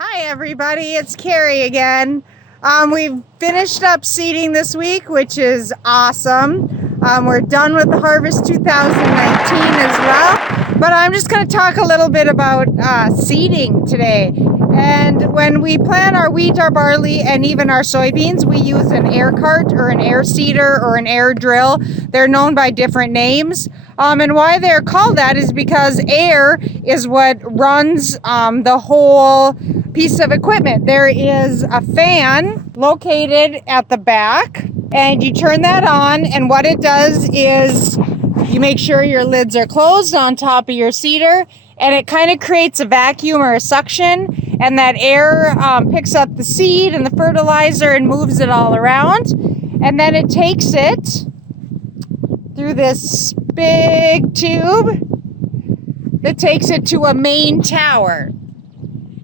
Hi everybody, it's Carie again. We've finished up seeding this week, which is awesome. We're done with the harvest 2019 as well, but I'm just going to talk a little bit about seeding today. And when we plant our wheat, our barley, and even our soybeans, we use an air cart or an air seeder or an air drill. They're known by different names. And why they're called that is because air is what runs the whole piece of equipment. There is a fan located at the back, and you turn that on, and what it does is you make sure your lids are closed on top of your seeder, and it kind of creates a vacuum or a suction, and that air picks up the seed and the fertilizer and moves it all around, and then it takes it through this big tube that takes it to a main tower.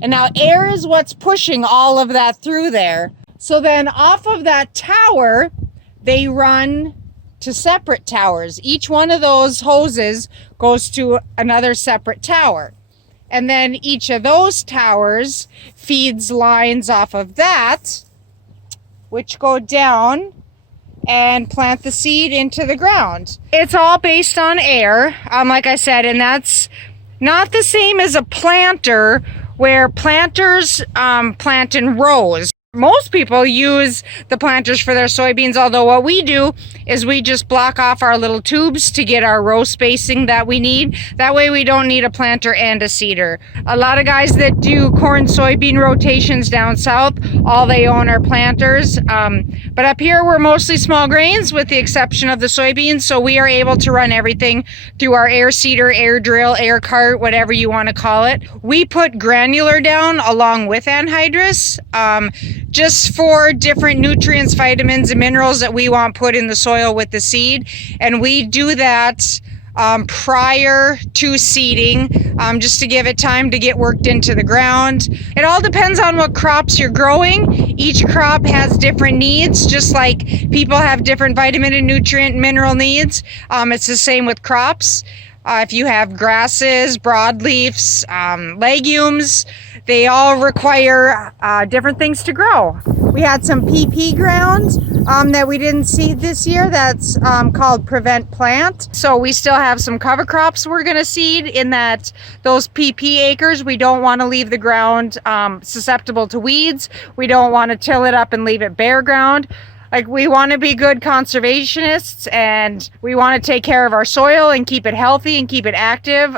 And now air is what's pushing all of that through there. So then off of that tower, they run to separate towers. Each one of those hoses goes to another separate tower. And then each of those towers feeds lines off of that, which go down and plant the seed into the ground. It's all based on air, like I said, and that's not the same as a planter, where planters plant in rows. Most people use the planters for their soybeans, although what we do is we just block off our little tubes to get our row spacing that we need. That way we don't need a planter and a seeder. A lot of guys that do corn soybean rotations down south, all they own are planters. But up here we're mostly small grains with the exception of the soybeans, so we are able to run everything through our air seeder, air drill, air cart, whatever you want to call it. We put granular down along with anhydrous, just for different nutrients, vitamins, and minerals that we want put in the soil with the seed. And we do that prior to seeding, just to give it time to get worked into the ground. It all depends on what crops you're growing. Each crop has different needs, just like people have different vitamin and nutrient and mineral needs. It's the same with crops. If you have grasses, broadleafs, legumes, they all require different things to grow. We had some PP ground that we didn't seed this year. That's called Prevent Plant. So we still have some cover crops we're going to seed in those PP acres. We don't want to leave the ground susceptible to weeds. We don't want to till it up and leave it bare ground. Like, we want to be good conservationists, and we want to take care of our soil and keep it healthy and keep it active.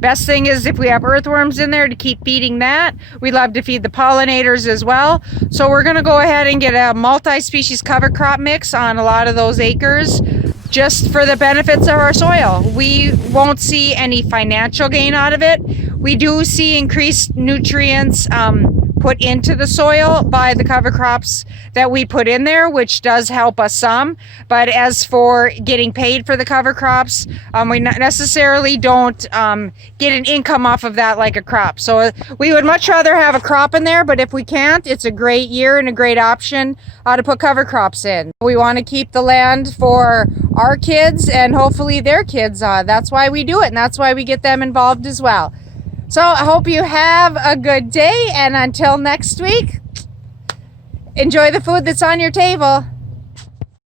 Best thing is if we have earthworms in there to keep feeding that. We love to feed the pollinators as well. So we're going to go ahead and get a multi-species cover crop mix on a lot of those acres, just for the benefits of our soil. We won't see any financial gain out of it. We do see increased nutrients put into the soil by the cover crops that we put in there, which does help us some. But as for getting paid for the cover crops, we not necessarily don't get an income off of that like a crop. So we would much rather have a crop in there, but if we can't, it's a great year and a great option to put cover crops in. We want to keep the land for our kids and hopefully their kids. That's why we do it, and that's why we get them involved as well. So I hope you have a good day, and until next week, enjoy the food that's on your table.